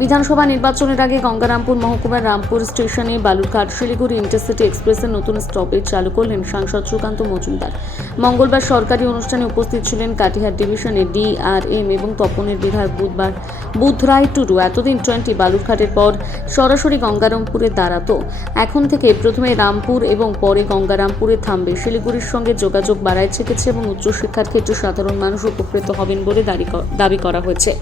বিধানসভা নির্বাচনের আগে গঙ্গারামপুর মহকুমার রামপুর স্টেশনে বালুরঘাট শিলিগুড়ি ইন্টারসিটি এক্সপ্রেসের নতুন স্টপেজ চালু করলেন সাংসদ সুকান্ত মজুমদার। মঙ্গলবার সরকারি অনুষ্ঠানে উপস্থিত ছিলেন কাটিহার ডিভিশনের ডিআরএম এবং তপনের বিধায়ক বুধরায় টুডু। এতদিন ট্রেনটি বালুরঘাটের পর সরাসরি গঙ্গারামপুরে দাঁড়াতো। এখন থেকে প্রথমে রামপুর এবং পরে গঙ্গারামপুরে থামবে। শিলিগুড়ির সঙ্গে যোগাযোগ বাড়ায় চিকিৎসা এবং উচ্চশিক্ষার ক্ষেত্রে সাধারণ মানুষ উপকৃত হবেন বলে দাবি করা হয়েছে।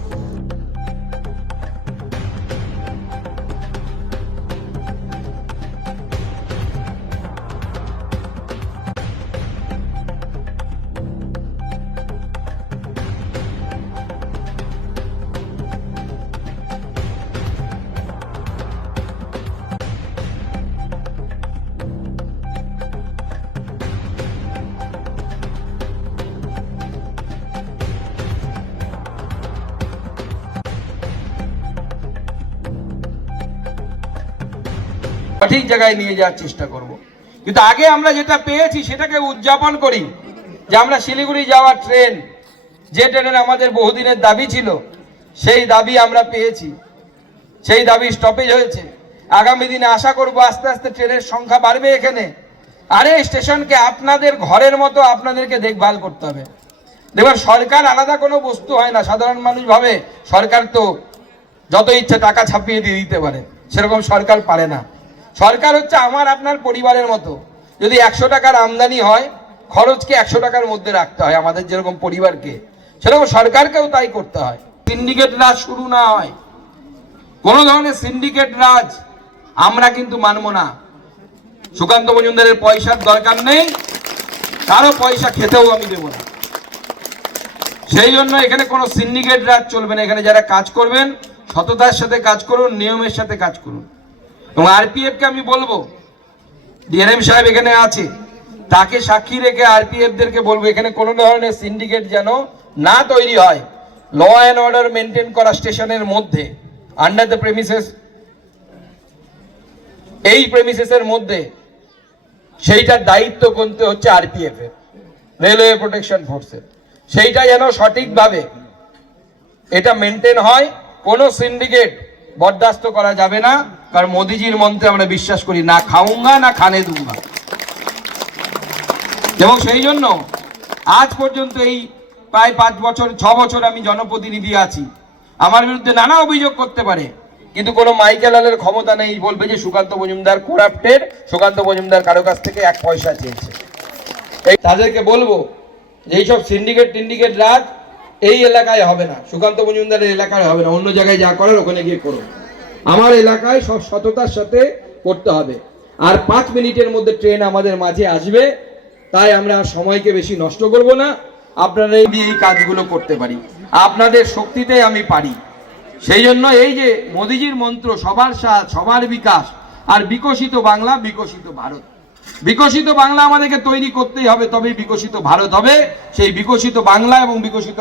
সঠিক জায়গায় নিয়ে যাওয়ার চেষ্টা করব। কিন্তু আগে আমরা যেটা পেয়েছি সেটাকে উদযাপন করি, যে আমরা শিলিগুড়ি যাওয়ার ট্রেন, যে ট্রেনের আমাদের বহুদিনের দাবি ছিল, সেই দাবি আমরা পেয়েছি, সেই দাবি স্টপেজ হয়েছে। আগামী দিনে আশা করব আস্তে আস্তে ট্রেনের সংখ্যা বাড়বে এখানে। আর এই স্টেশনকে আপনাদের ঘরের মতো আপনাদেরকে দেখভাল করতে হবে। দেখবেন সরকার আলাদা কোনো বস্তু হয় না। সাধারণ মানুষ ভাবে সরকার তো যত ইচ্ছে টাকা ছাপিয়ে দিয়ে দিতে পারে, সেরকম সরকার পারে না। সরকার হচ্ছে আমার আপনার পরিবারের মতো। যদি 100 টাকার আমদানি হয়, খরচকে 100 টাকার মধ্যে রাখতে হয় আমাদের যেরকম পরিবারকে, সেরকম সরকারকেও তাই করতে হয়। সিন্ডিকেট রাজ শুরু না হয়, কোনো ধরনের সিন্ডিকেট রাজ আমরা কিন্তু মানব না। সুকান্ত মজুমদারের পয়সার দরকার নেই, কারো পয়সা খেতেও আমি দেব না। সেই জন্য এখানে কোনো সিন্ডিকেট রাজ চলবে না। এখানে যারা কাজ করবেন সততার সাথে কাজ করুন, নিয়মের সাথে কাজ করুন। এবং আরপিএফ কে আমি বলবো, ডিআরএম সাহেব এখানে আছে, তাকে সাক্ষী রেখে আরপিএফ দেরকে বলবো এখানে কোনো ধরনের সিন্ডিকেট যেন না তৈরি হয়। ল অ্যান্ড অর্ডার মেনটেন করা স্টেশনের মধ্যে, আন্ডার দ্য প্রেমিসেস, এই প্রেমিসেসের মধ্যে, সেইটার দায়িত্ব করতে হচ্ছে আরপিএফ এর, রেলওয়ে প্রোটেকশন ফোর্সের। সেইটা যেন সঠিকভাবে এটা মেনটেন হয়। কোনো সিন্ডিকেট বরদাস্ত করা যাবে না, কারণ মোদিজির মন্ত্রে আমরা বিশ্বাস করি, না খাউঙ্গা না খানে দুঙ্গা। এবং সেই জন্য আজ পর্যন্ত এই প্রায় 5 বছর 6 বছর আমি জনপ্রতিনিধি আছি, আমার বিরুদ্ধে নানা অভিযোগ করতে পারে, কিন্তু কোনো মাইকেলের ক্ষমতা নেই বলবে যে সুকান্ত মজুমদার করাপ্টেড, সুকান্ত মজুমদার কারো কাছ থেকে 1 পয়সা চেয়েছে। এই তাদেরকে বলবো যে এইসব সিন্ডিকেট রাজ এই এলাকায় হবে না, সুকান্ত মজুমদারের এলাকায় হবে না। অন্য জায়গায় যা করার ওখানে গিয়ে করো, আমার এলাকায় সব সততার সাথে করতে হবে। আর 5 মিনিটের মধ্যে ট্রেন আমাদের মাঝে আসবে, তাই আমরা সময়কে বেশি নষ্ট করব না। আপনারা এই কাজগুলো করতে পারি, আপনাদের শক্তিতে আমি পারি। সেই জন্য এই যে মোদিজির মন্ত্র, সবার সাথ, সবার বিকাশ আর বিকশিত বাংলা, বিকশিত ভারত। বিকশিত বাংলা আমাদেরকে তৈরি করতেই হবে, তবেই বিকশিত ভারত হবে। সেই বিকশিত বাংলা এবং বিকশিত